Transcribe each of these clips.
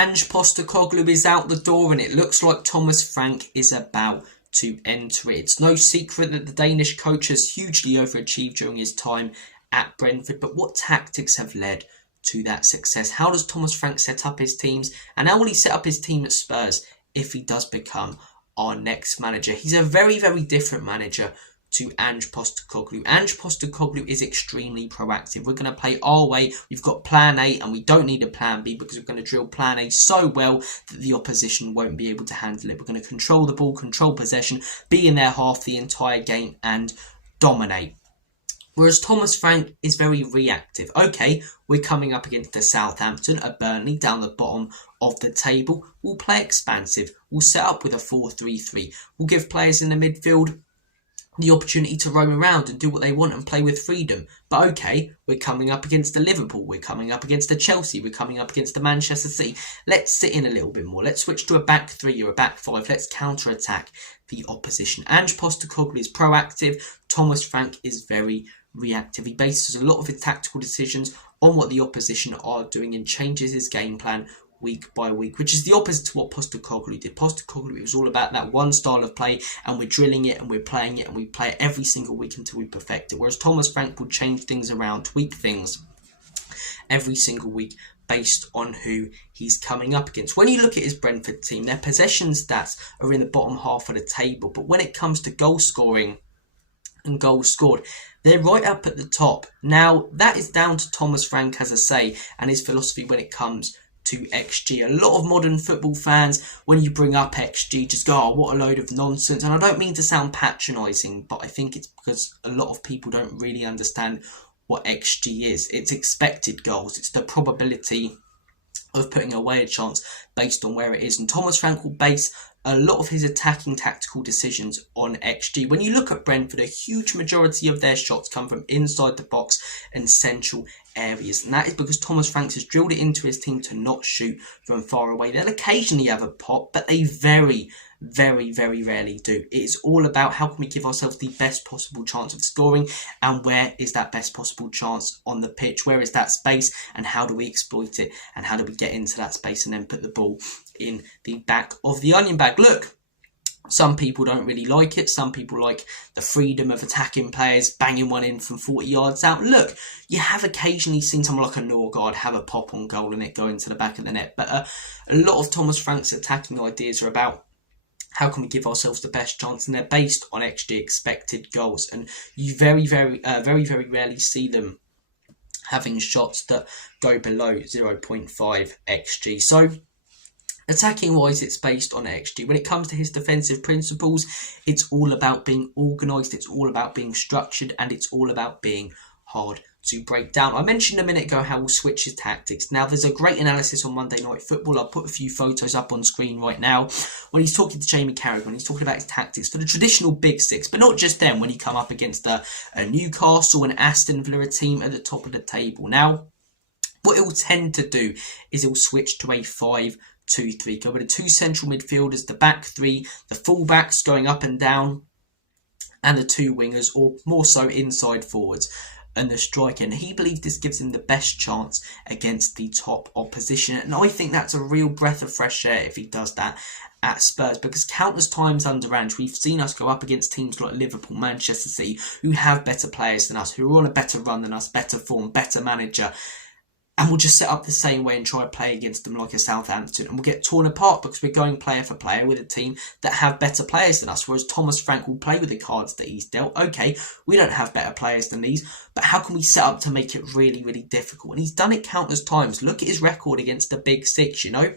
Ange Postecoglou is out the door, and it looks like Thomas Frank is about to enter it. It's no secret that the Danish coach has hugely overachieved during his time at Brentford, but what tactics have led to that success? How does Thomas Frank set up his teams, and how will he set up his team at Spurs if he does become our next manager? He's a very, very different manager to Ange Postecoglou. Ange Postecoglou is extremely proactive. We're going to play our way. We've got plan A and we don't need a plan B, because we're going to drill plan A so well that the opposition won't be able to handle it. We're going to control the ball, control possession, be in their half the entire game and dominate. Whereas Thomas Frank is very reactive. Okay, we're coming up against a Southampton, a Burnley down the bottom of the table. We'll play expansive. We'll set up with a 4-3-3. We'll give players in the midfield the opportunity to roam around and do what they want and play with freedom. But okay, we're coming up against the Liverpool, we're coming up against the Chelsea, we're coming up against the Manchester City. Let's sit in a little bit more. Let's switch to a back three or a back five. Let's counter-attack the opposition. Ange Postecoglou is proactive. Thomas Frank is very reactive. He bases a lot of his tactical decisions on what the opposition are doing and changes his game plan week by week, which is the opposite to what Postecoglou did. Postecoglou, it was all about that one style of play, and we're drilling it and we're playing it and we play it every single week until we perfect it. Whereas Thomas Frank will change things around, tweak things every single week based on who he's coming up against. When you look at his Brentford team, their possession stats are in the bottom half of the table, but when it comes to goal scoring and goals scored, they're right up at the top. Now, that is down to Thomas Frank, as I say, and his philosophy when it comes to XG. A lot of modern football fans, when you bring up XG, just go, oh, what a load of nonsense. And I don't mean to sound patronising, but I think it's because a lot of people don't really understand what XG is. It's expected goals. It's the probability of putting away a chance based on where it is. And Thomas Frank will base a lot of his attacking tactical decisions on XG. When you look at Brentford, a huge majority of their shots come from inside the box and central areas. And that is because Thomas Frank has drilled it into his team to not shoot from far away. They'll occasionally have a pop, but they very, very rarely do. It is all about how can we give ourselves the best possible chance of scoring, and where is that best possible chance on the pitch? Where is that space, and how do we exploit it, and how do we get into that space and then put the ball in the back of the onion bag? Look, some people don't really like it. Some people like the freedom of attacking players, banging one in from 40 yards out. Look, you have occasionally seen someone like a Norgard have a pop on goal and it go into the back of the net. But a lot of Thomas Frank's attacking ideas are about how can we give ourselves the best chance, and they're based on XG, expected goals. And you very rarely see them having shots that go below 0.5 XG. So attacking wise, it's based on XG. When it comes to his defensive principles, it's all about being organised, it's all about being structured, and it's all about being hard to break down. I mentioned a minute ago how we'll switch his tactics. Now, there's a great analysis on Monday Night Football. I'll put a few photos up on screen right now. When he's talking to Jamie Carragher, when he's talking about his tactics for the traditional big six, but not just them, when you come up against a Newcastle and Aston Villa, a team at the top of the table. Now, what it will tend to do is it will switch to a 5-2-3. Go with the two central midfielders, the back three, the full-backs going up and down, and the two wingers, or more so inside forwards, and the striker. And he believes this gives him the best chance against the top opposition. And I think that's a real breath of fresh air if he does that at Spurs, because countless times under Ange, we've seen us go up against teams like Liverpool, Manchester City, who have better players than us, who are on a better run than us, better form, better manager. And we'll just set up the same way and try to play against them like a Southampton. And we'll get torn apart because we're going player for player with a team that have better players than us. Whereas Thomas Frank will play with the cards that he's dealt. Okay, we don't have better players than these, but how can we set up to make it really difficult? And he's done it countless times. Look at his record against the big six, you know.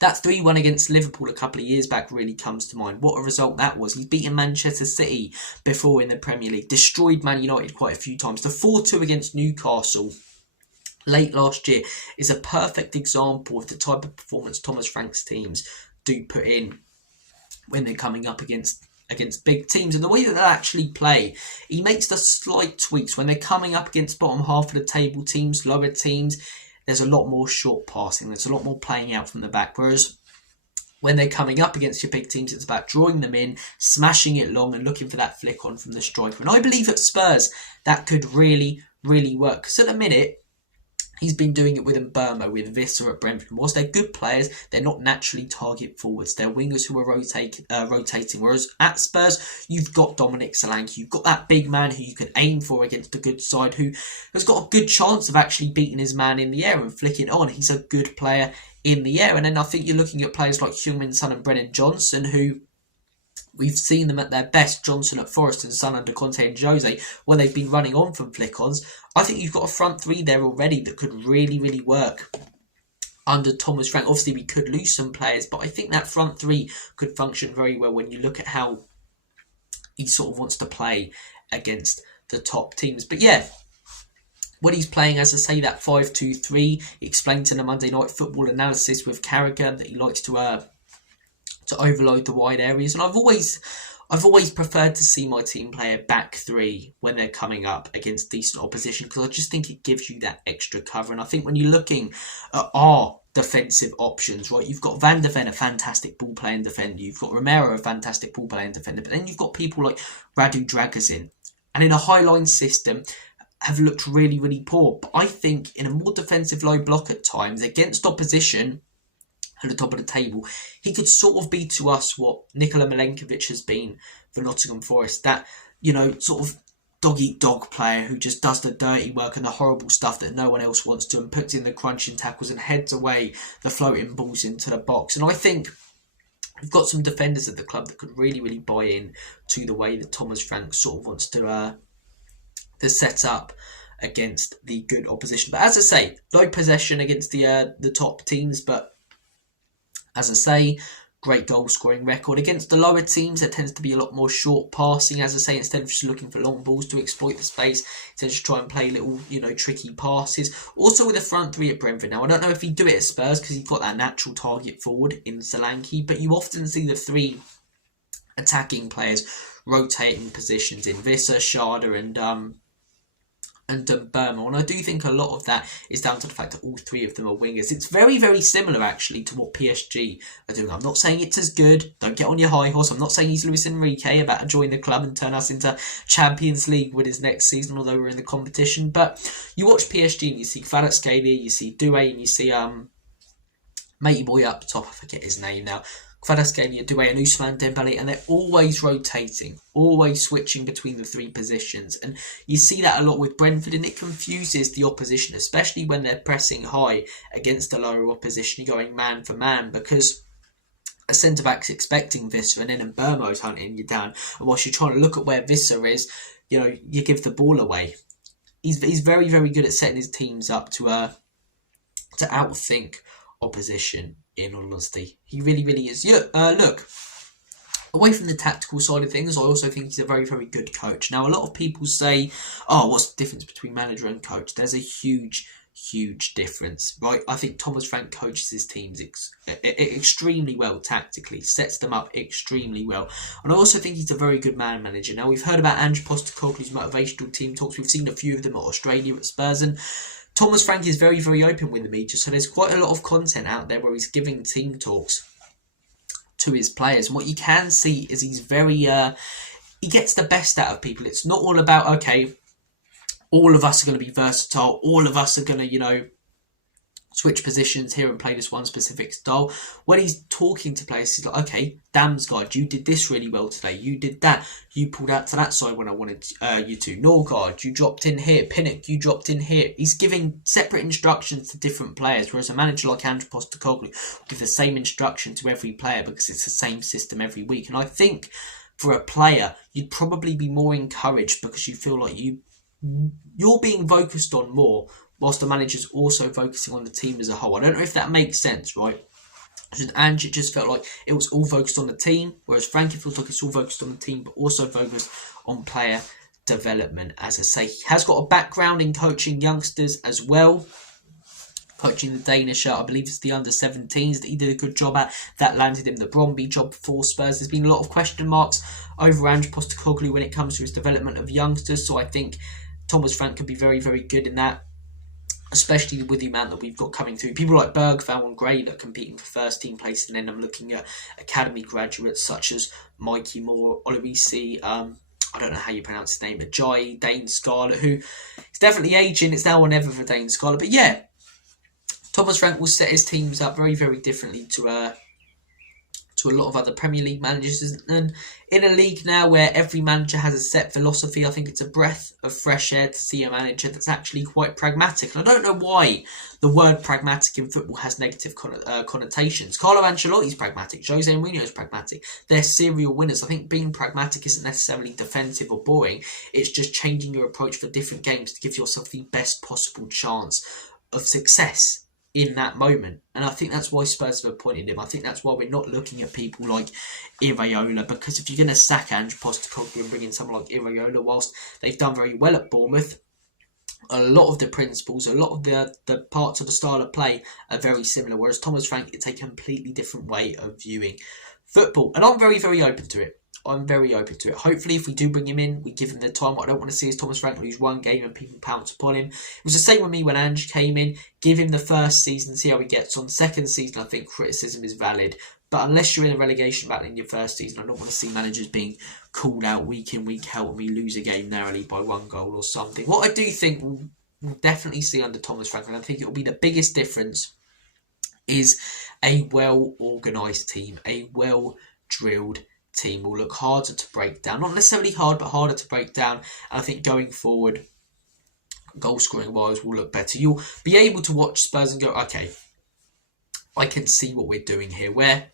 That 3-1 against Liverpool a couple of years back really comes to mind. What a result that was. He's beaten Manchester City before in the Premier League. Destroyed Man United quite a few times. The 4-2 against Newcastle late last year is a perfect example of the type of performance Thomas Frank's teams do put in when they're coming up against big teams. And the way that they actually play, he makes the slight tweaks. When they're coming up against bottom half of the table teams, lower teams, there's a lot more short passing, there's a lot more playing out from the back. Whereas when they're coming up against your big teams, it's about drawing them in, smashing it long, and looking for that flick on from the striker. And I believe at Spurs that could really work. Because at the minute, He's been doing it with Mbermo, with Visser at Brentford. Whilst they're good players, they're not naturally target forwards. They're wingers who are rotating. Whereas at Spurs, you've got Dominic Solanke. You've got that big man who you can aim for against a good side, who has got a good chance of actually beating his man in the air and flicking on. He's a good player in the air. And then I think you're looking at players like Heung-min Son and Brennan Johnson, who we've seen them at their best. Johnson at Forest and Son under Conte and Jose, when they've been running on from flick-ons. I think you've got a front three there already that could really, really work under Thomas Frank. Obviously, we could lose some players, but I think that front three could function very well when you look at how he sort of wants to play against the top teams. But yeah, when he's playing, as I say, that 5-2-3, he explained in the Monday Night Football analysis with Carragher that he likes to overload the wide areas. And I've always preferred to see my team play a back three when they're coming up against decent opposition, because I just think it gives you that extra cover. And I think when you're looking at our defensive options, right, you've got Van der Ven, a fantastic ball playing defender. You've got Romero, a fantastic ball playing defender. But then you've got people like Radu Dragazin. And in a high line system, have looked really, really poor. But I think in a more defensive low block at times, against opposition at the top of the table, he could sort of be to us what Nikola Milenkovic has been for Nottingham Forest. That, sort of dog-eat-dog player who just does the dirty work and the horrible stuff that no one else wants to, and puts in the crunching tackles and heads away the floating balls into the box. And I think we've got some defenders at the club that could really, really buy in to the way that Thomas Frank sort of wants to set up against the good opposition. But as I say, low possession against the top teams, but as I say, great goal scoring record. Against the lower teams, there tends to be a lot more short passing. As I say, instead of just looking for long balls to exploit the space, tends to try and play little, tricky passes. Also with a front three at Brentford. Now, I don't know if he'd do it at Spurs because he's got that natural target forward in Solanke, but you often see the three attacking players rotating positions in Visser, Schade and Burma. And I do think a lot of that is down to the fact that all three of them are wingers. It's very, very similar actually to what PSG are doing. I'm not saying it's as good. Don't get on your high horse. I'm not saying he's Luis Enrique about to join the club and turn us into Champions League with his next season, although we're in the competition. But you watch PSG and you see Kvaratskhelia, you see Doué, and you see matey boy up top, I forget his name now, Kvaratskhelia, Doué and Ousmane Dembele, and they're always rotating, always switching between the three positions. And you see that a lot with Brentford, and it confuses the opposition, especially when they're pressing high against a lower opposition, going man for man, because a centre-back's expecting Visser, and then Mbermo's hunting you down. And whilst you're trying to look at where Visser is, you give the ball away. He's very, very good at setting his teams up to outthink opposition, in all honesty. He really, really is. Look, away from the tactical side of things, I also think he's a very, very good coach. Now, a lot of people say, what's the difference between manager and coach? There's a huge, huge difference, right? I think Thomas Frank coaches his teams extremely well tactically, sets them up extremely well. And I also think he's a very good man manager. Now, we've heard about Ange Postecoglou's motivational team talks. We've seen a few of them at Australia, at Spurs, and Thomas Frank is very, very open with the media, so there's quite a lot of content out there where he's giving team talks to his players. And what you can see is he's very, he gets the best out of people. It's not all about, okay, all of us are going to be versatile, all of us are going to, switch positions here and play this one specific style. When he's talking to players, he's like, okay, Damsgaard, you did this really well today. You did that. You pulled out to that side when I wanted you to. Norgard, you dropped in here. Pinnock, you dropped in here. He's giving separate instructions to different players, whereas a manager like Ange Postecoglou will give the same instruction to every player because it's the same system every week. And I think for a player, you'd probably be more encouraged because you feel like you're being focused on more, whilst the manager's also focusing on the team as a whole. I don't know if that makes sense, right? And Ange, it just felt like it was all focused on the team, whereas Frank, it feels like it's all focused on the team, but also focused on player development. As I say, he has got a background in coaching youngsters as well, coaching the Danish, I believe it's the under-17s that he did a good job at. That landed him the Bromby job for Spurs. There's been a lot of question marks over Ange Postecoglou when it comes to his development of youngsters, so I think Thomas Frank could be very, very good in that, especially with the amount that we've got coming through. People like Bergvall and Gray that are competing for first team place, and then I'm looking at academy graduates such as Mikey Moore, Oloisi, I don't know how you pronounce his name, Ajayi, Dane Scarlett, who is definitely aging. It's now or never for Dane Scarlett. But yeah, Thomas Frank will set his teams up very, very differently to a lot of other Premier League managers. And in a league now where every manager has a set philosophy, I think it's a breath of fresh air to see a manager that's actually quite pragmatic. And I don't know why the word pragmatic in football has negative connotations. Carlo Ancelotti's pragmatic. Jose Mourinho's pragmatic. They're serial winners. I think being pragmatic isn't necessarily defensive or boring. It's just changing your approach for different games to give yourself the best possible chance of success in that moment. And I think that's why Spurs have appointed him. I think that's why we're not looking at people like Iraola, because if you're going to sack Ange Postecoglou and bring in someone like Iraola, whilst they've done very well at Bournemouth, a lot of the principles, a lot of the parts of the style of play are very similar, whereas Thomas Frank, it's a completely different way of viewing football. And I'm very, very open to it. I'm very open to it. Hopefully, if we do bring him in, we give him the time. What I don't want to see is Thomas Frank lose one game and people pounce upon him. It was the same with me when Ange came in. Give him the first season, see how he gets on. Second season, I think criticism is valid. But unless you're in a relegation battle in your first season, I don't want to see managers being called out week in, week out, and we lose a game narrowly by one goal or something. What I do think we'll definitely see under Thomas Frank, and I think it will be the biggest difference, is a well-organised team, a well-drilled team will look harder to break down. Not necessarily hard, but harder to break down. And I think going forward, goal scoring wise will look better. You'll be able to watch Spurs and go, okay, I can see what we're doing here. Where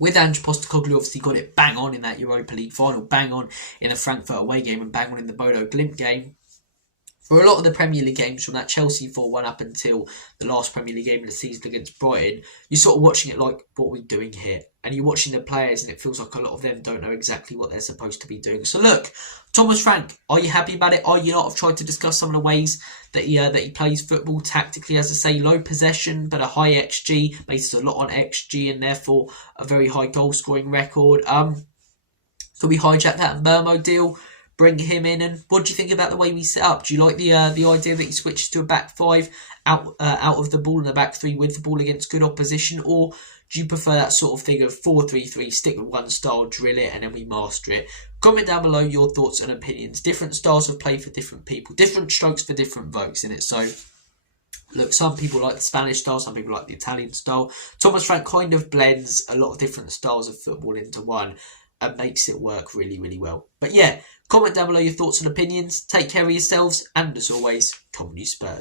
with Ange Postecoglou, obviously got it bang on in that Europa League final, bang on in the Frankfurt away game, and bang on in the Bodo Glimt game. For a lot of the Premier League games, from that Chelsea 4-1 up until the last Premier League game of the season against Brighton, you're sort of watching it like, what are we doing here? And you're watching the players and it feels like a lot of them don't know exactly what they're supposed to be doing. So look, Thomas Frank, are you happy about it? Are you not? I've tried to discuss some of the ways that he plays football tactically. As I say, low possession, but a high XG, bases a lot on XG and therefore a very high goal scoring record. So we hijack that Burmo deal, bring him in, and what do you think about the way we set up? Do you like the idea that he switches to a back five out of the ball and a back three with the ball against good opposition, or do you prefer that sort of thing of 4-3-3, stick with one style, drill it, and then we master it? Comment down below your thoughts and opinions. Different styles of play for different people, different strokes for different votes in it. So look, some people like the Spanish style, some people like the Italian style. Thomas Frank kind of blends a lot of different styles of football into one and makes it work really, really well. But yeah, comment down below your thoughts and opinions. Take care of yourselves, and as always, come on you Spurs.